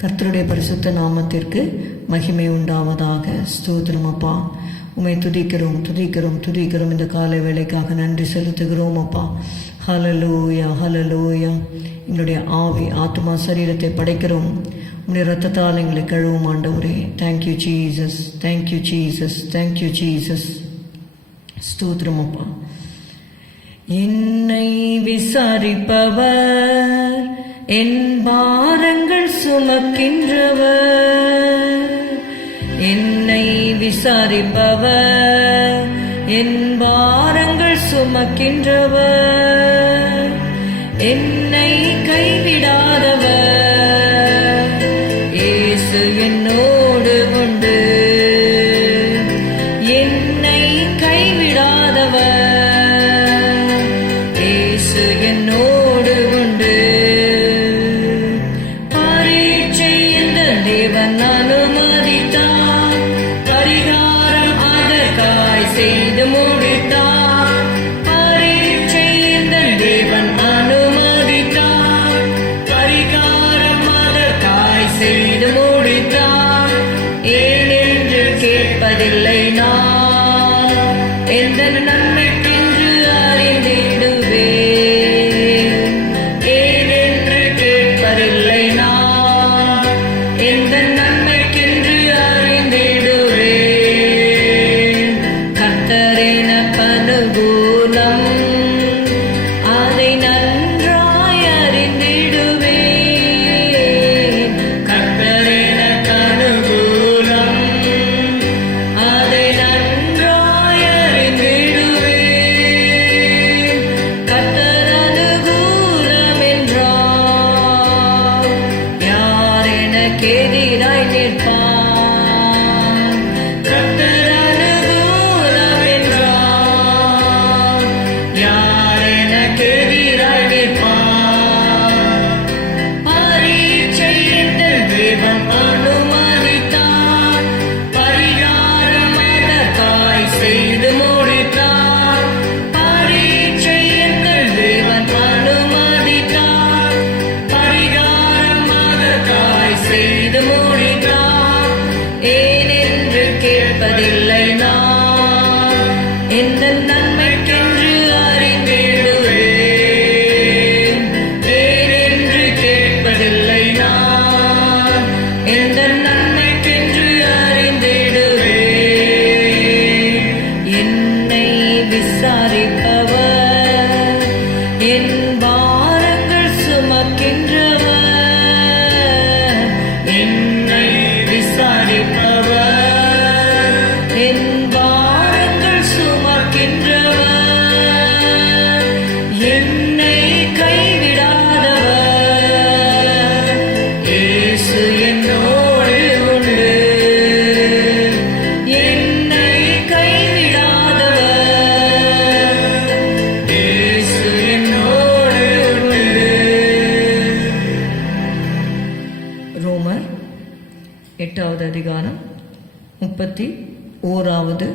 கர்த்தருடைய பரிசுத்த நாமத்திற்கு மகிமை உண்டாவதாக. ஸ்தோத்திரம் அப்பா. உம்மை துதிக்கிறோம் துதிக்கிறோம் துதிக்கிறோம். இந்த காலை வேளைக்காக நன்றி செலுத்துகிறோம் அப்பா. ஹல்லேலூயா ஹல்லேலூயா. எங்களுடைய ஆவி ஆத்மா சரீரத்தை படைக்கிறோம். உங்களுடைய இரத்தத்தால் எங்களை கழுவும் ஆண்டவரே. Thank you Jesus, thank you Jesus, thank you Jesus. ஸ்தோத்திரம் அப்பா. என்னை விசாரிப்பவர், என் பாரங்கள் சுமக்கின்றவர். என்னை விசாரிப்பவர், என் பாரங்கள் சுமக்கின்றவர். என்னை கைவிடாதவர், இயேசு என்னோடு உண்டு. என்னை கைவிடாதவர், இயேசு என்னோடு உண்டு. பரீட்சை இந்த தேவன் அனுமதித்தார், பரிகாரம் அதற்காய் செய்து முடித்தார். பரீட்சை இந்த தேவன் அனுமதித்தார், பரிகாரம் அதற்காய் செய்து முடித்தார். ஏனென்று கேட்பதில்லை நான், எந்த நன்மைக்கென்று அறிந்திடுவேன். ஏனென்று கேட்பதில்லை நான், எந்த நன்மைக்கென்று அறிந்திடுவேன். கர்த்தரெனக்கு அனுகூலம், அதை நன்றாய் அறிந்திடுவேன். கர்த்தரெனக்கு அனுகூலம், அதை நன்றாய் அறிந்திடுவேன். கர்த்தர் அனுகூலம் என்றால் யார் எனக்கு எதிராய் நிற்பார்? கர்த்தர் அனுகூலம் என்றால் யார் எனக்கு எதிராய் நிற்பார்? பரீட்சை இந்த தேவன் அனுமதித்தார், பரிகாரம் அதற்காய் செய்து முடித்தார். பரீட்சை இந்த தேவன் அனுமதித்தார், பரிகாரம் அதற்காய் செய்து முடித்தார். ஏனென்று கேட்பதில்லை நான், எந்த நன்மைக்கென்று அறிந்திடுவேன். ஏனென்று கேட்பதில்லை நான், எந்த நன்மைக்கென்று அறிந்திடுவேன். என்னை விசாரிப்பவர், என் பாரங்கள் சுமக்கின்றவர். என்னை விசாரிப்பவர், என் பாரங்கள் சுமக்கின்றவர். என்னை கைவிடாதவர், இயேசு என்னோடு உண்டு. என்னை கைவிடாதவர், இயேசு என்னோடு உண்டு. ரோமர் 8வது அதிகாரம் 31வது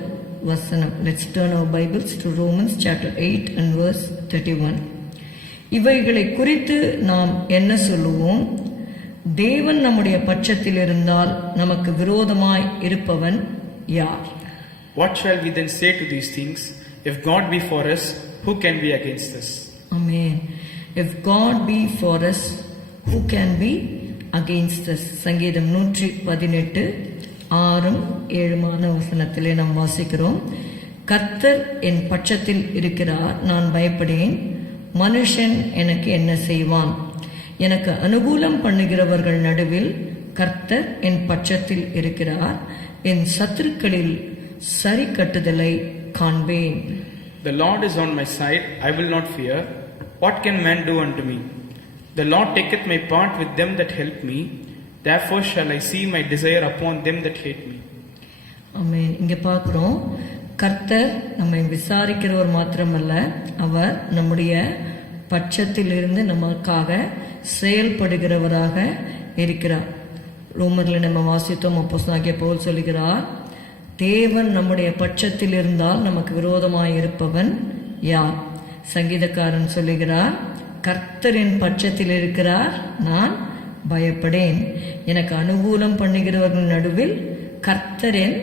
வசனம். Let's turn our Bibles to Romans chapter 8 and verse 31. இவைகளை குறித்து நாம் என்ன சொல்லுவோம்? தேவன் நம்முடைய பட்சத்தில் இருந்தால் நமக்கு விரோதமாய் இருப்பவன் யார்? What shall we then say to these things? If God be for us, who can be against us? Amen. If God be for us, who can be against us? சங்கீதம் 118 6-7 வசனத்திலே நாம் வாசிக்கிறோம். கர்த்தர் என் பட்சத்தில் இருக்கிறார், நான் பயப்படேன். மனுஷன் எனக்கு என்ன செய்வான்? எனக்கு அனுகூலம் பண்ணுகிறவர்கள் நடுவில் கர்த்தர் என் பட்சத்தில் இருக்கிறார். என் சத்துருக்களில் சரி கட்டுதலை காண்பேன். The Lord is on my side, I will not fear. What can man do unto me? The Lord taketh my part with them that help me. Therefore shall I see my desire upon them that hate me. ஆமென். இங்க பார்க்கிறோம், கர்த்தர் நம்மை விசாரிக்கிறவர் மாத்திரமல்ல, அவர் நம்முடைய பட்சத்தில் இருந்து நமக்காக செயல்படுகிறவராக இருக்கிறார். ரோமர்ல நம்ம வாசித்தோம், அப்போஸ்தலனாகிய பவுல் சொல்லுகிறார், தேவன் நம்முடைய பட்சத்தில் இருந்தால் நமக்கு விரோதமாய் இருப்பவன் யார்? சங்கீதக்காரன் சொல்லுகிறார், கர்த்தரின் பட்சத்தில் இருக்கிறார், நான் பயப்படேன். எனக்கு அனுகூலம் பண்ணுகிறவர்கள் நடுவில் கர்த்தர் என்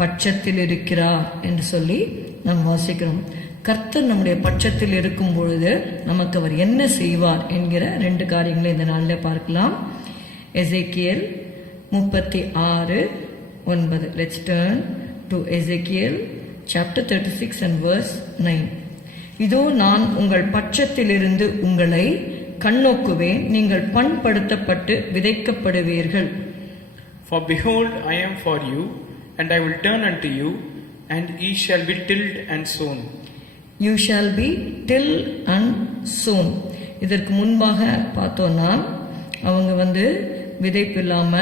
பட்சத்தில் இருக்கிறார் என்று சொல்லி நாம் வாசிக்கிறோம். கர்த்தர் நம்முடைய பட்சத்தில் இருக்கும் பொழுது நமக்கு அவர் என்ன செய்வார் என்கிற 2 காரியங்களை இந்த நாளில் பார்க்கலாம். எசேக்கியேல் 36:9. Let's turn to Ezekiel chapter 36 and verse 9. இதோ நான் உங்கள் பட்சத்திலிருந்து உங்களை கண்ணோக்குவேன், நீங்கள் பண்படுத்தப்பட்டு விதைக்கப்படுவீர்கள். For behold, I am for you, and I will turn unto you, and ye shall be tilled and sown. You shall be tilled and sown. இதற்கு முன்பாக பார்த்தோம்னா அவங்க விதைப்பு இல்லாம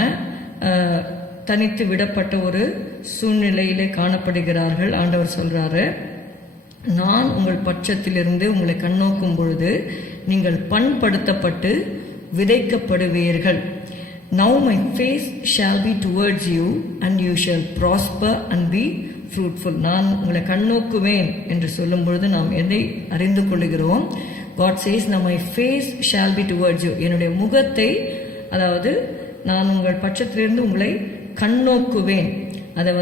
தனித்து விடப்பட்ட ஒரு சூழ்நிலையிலே காணப்படுகிறார்கள். ஆண்டவர் சொல்றாரு, நான் உங்கள் பட்சத்திலிருந்து உங்களை கண்ணோக்கும் பொழுது நீங்கள் பண்படுத்தப்பட்டு விதைக்கப்படுவீர்கள். Now my face shall be towards you and you shall prosper and be fruitful. நான் உங்களை கண்ணோக்குவேன் என்று சொல்லும் பொழுது நாம் எதை அறிந்து கொள்கிறோம்? God says, now my face shall be towards you. என்னுடைய முகத்தை, அதாவது நான் உங்கள் பட்சத்திலிருந்து உங்களை கண்ணோக்குவேன். அதை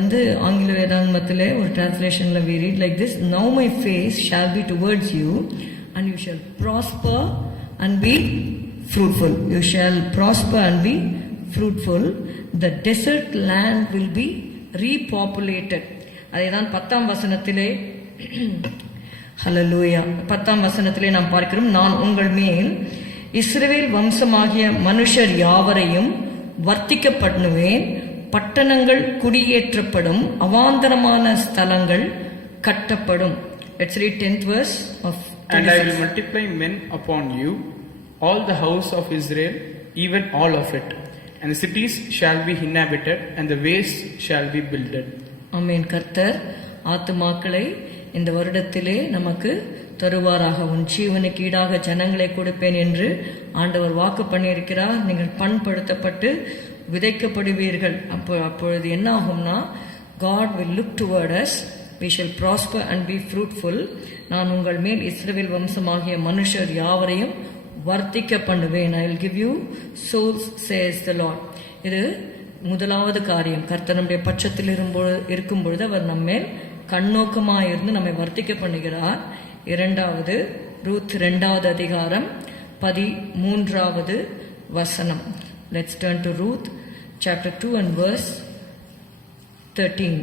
ஆங்கில வேதாகமத்திலே ஒரு டிரான்ஸ்லேஷன்ல we read like this, now my face shall be towards you and you shall prosper and be fruitful. You shall prosper and be fruitful. The desert land will be repopulated. அதைதான் 10ஆம் வசனத்திலே ஹல்லேலூயா 10ஆம் வசனத்திலே நாம் பார்க்கிறோம், நான் உங்கள் மேல் இஸ்ரவேல் வம்சமாகிய மனுஷர் யாவரையும் வர்த்திக்க பண்ணுவேன், பட்டணங்கள் குடியேற்றப்படும், அவாந்தரமான ஸ்தலங்கள் கட்டப்படும். Let's read 10th verse of 26. And I will multiply men upon you, all the house of Israel, even all of it, and the cities shall be inhabited, and the ways shall be builded. ஆமென். கர்த்தர் ஆத்துமாக்களை இந்த வருடத்திலே நமக்கு தருவாராக. உன் ஜீவனுக்கு ஈடாக ஜனங்களை கொடுப்பேன் என்று ஆண்டவர் வாக்கு பண்ணியிருக்கிறார். நீங்கள் பண்படுத்தப்பட்டு விதைக்கப்படுவீர்கள். அப்பொழுது என்ன ஆகும்னா, God will look toward us, we shall prosper and be fruitful. நான் உங்கள் மேல் இஸ்ரவேல் வம்சமாகிய மனுஷர் யாவரையும் வர்த்திக்க பண்ணுவேன். I will give you souls, says the Lord. இது முதலாவது காரியம். கர்த்தர் நம்முடைய பட்சத்தில் இருக்கும் பொழுது அவர் நம்மேல் கண்ணோக்கமாயிருந்து நம்மை வர்த்திக்க பண்ணுகிறார். இரண்டாவது, ரூத் 2வது அதிகாரம் 13வது வசனம். Let's turn to Ruth chapter 2 and verse 13.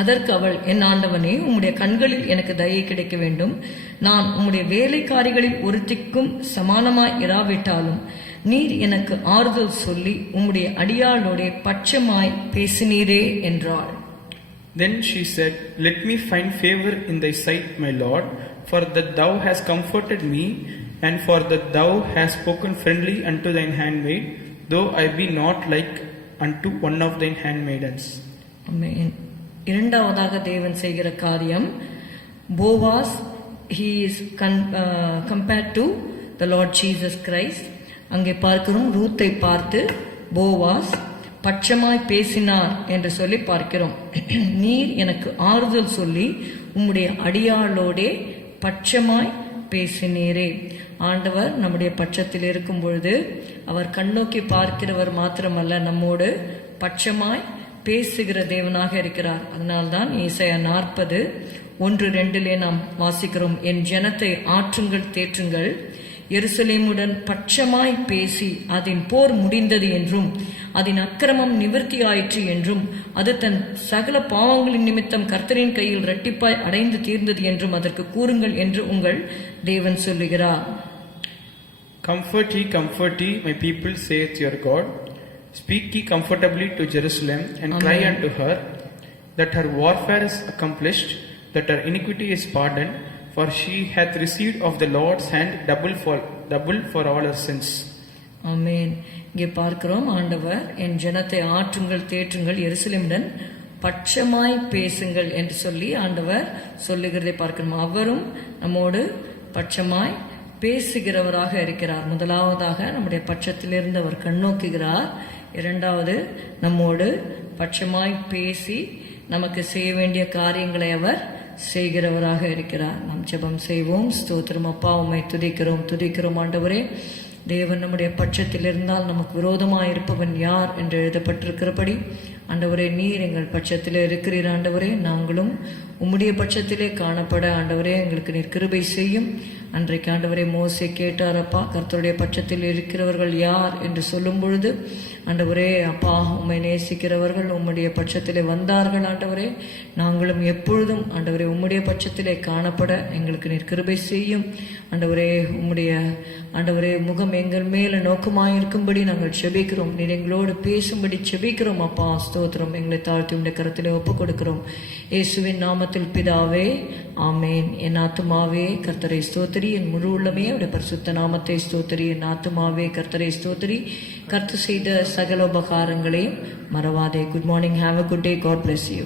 அதற்கு அவள், என் ஆண்டவனே, உம்முடைய கண்களில் எனக்கு தயை கிடைக்க வேண்டும். நான் உம்முடைய வேலைக்காரிகளில் ஒருத்திக்கும் சமானமாய் இராவிட்டாலும் நீர் எனக்கு ஆறுதல் சொல்லி உம்முடைய அடியாளோட பட்சமாய் பேசினீரே என்றாள். Then she said, let me find favor in thy sight, my Lord, for that thou hast comforted me, and for that thou hast spoken friendly unto thine handmaid, though I be not like unto one of thine handmaidens. Amen. இரண்டாவதாக தேவன் செய்கிற காரியம், Boaz, he is compared to the Lord Jesus Christ. அங்கே பார்க்கிறோம், ரூத்தை பார்த்து Boaz பட்சமாய் பேசினார் என்று சொல்லி பார்க்கிறோம். நீர் எனக்கு ஆறுதல் சொல்லி உம்முடைய அடியாளோடே பட்சமாய் பேசினீரே. ஆண்டவர் நம்முடைய பட்சத்தில் இருக்கும் பொழுது அவர் கண்ணோக்கி பார்க்கிறவர் மாத்திரமல்ல, நம்மோடு பட்சமாய் பேசுகிற தேவனாக இருக்கிறார். அதனால்தான் ஏசாயா 40:1-2 நாம் வாசிக்கிறோம், என் ஜனத்தை ஆற்றுங்கள் தேற்றுங்கள், எருசலேமுடன் பட்சமாய் பேசி அதன் போர் முடிந்தது என்றும் அதன் அக்கிரமம் நிவர்த்தியாயிற்று என்றும் அது தன் சகல பாவங்களின் நிமித்தம் கர்த்தரின் கையில் இரட்டிப்பாய் அடைந்து தீர்ந்தது என்றும் அதற்கு கூறுங்கள் என்று உங்கள் தேவன் சொல்லுகிறார். Comfort ye, my people, saith your God. Speak ye comfortably to Jerusalem, and Amen. Cry unto her, that her warfare is accomplished, that her iniquity is pardoned, for she hath received of the Lord's hand double for all her sins. Amen. இங்கே பார்க்கிறோம், ஆண்டவர் என் ஜனத்தை ஆற்றுங்கள் தேற்றுங்கள், எருசலேமுடன் பட்சமாய் பேசுங்கள் என்று சொல்லி ஆண்டவர் சொல்லுகிறதை பார்க்கிறோம். அவரும் நம்மோடு பட்சமாய் பேசுகிறவராக இருக்கிறார். முதலாவதாக நம்முடைய பட்சத்திலிருந்து அவர் கண்ணோக்குகிறார். இரண்டாவது, நம்மோடு பட்சமாய் பேசி நமக்கு செய்ய வேண்டிய காரியங்களை அவர் செய்கிறவராக இருக்கிறார். நாம் ஜெபம் செய்வோம். ஸ்தோத்திரம் அப்பா, உம்மை துதிக்கிறோம் ஆண்டவரே. தேவன் நம்முடைய பட்சத்தில் இருந்தால் நமக்கு விரோதமாக இருப்பவன் யார் என்று எழுதப்பட்டிருக்கிறபடி ஆண்டவரே, நீர் எங்கள் பட்சத்திலே இருக்கிறீர். ஆண்டவரே, நாங்களும் உம்முடைய பட்சத்திலே காணப்பட ஆண்டவரே எங்களுக்கு நீர் கிருபை செய்யும். அன்றைக்கு ஆண்டவரே மோசே கேட்டாரப்பா, கர்த்தருடைய பட்சத்தில் இருக்கிறவர்கள் யார் என்று சொல்லும் பொழுது ஆண்டவரே, அப்பா, உம்மை நேசிக்கிறவர்கள் உம்முடைய பட்சத்திலே வந்தார்கள். ஆண்டவரே, நாங்களும் எப்பொழுதும் ஆண்டவரே உம்முடைய பட்சத்திலே காணப்பட எங்களுக்கு நீர் கிருபை செய்யும். ஆண்டவரே, உம்முடைய ஆண்டவரே முகம் எங்கள் மேல நோக்கமாயிருக்கும்படி நாங்கள் செபிக்கிறோம். நீர் எங்களோடு பேசும்படி செபிக்கிறோம். அப்பா, ஸ்தோத்திரம். எங்களை தாழ்த்தி உடைய கரத்திலே ஒப்புக் கொடுக்கிறோம். இயேசுவின் நாமத்தில் பிதாவே, ஆமேன். என் ஆத்துமாவே கர்த்தரை ஸ்தோத்திரி, என் முழு உள்ளமே அவருடைய பரிசுத்த நாமத்தை ஸ்தோத்திரி. என் ஆத்துமாவே கர்த்தரை ஸ்தோத்திரி, கர்த்தர் செய்த சகல உபகாரங்களையும் மறவாதே. Good morning. Have a good day. God bless you.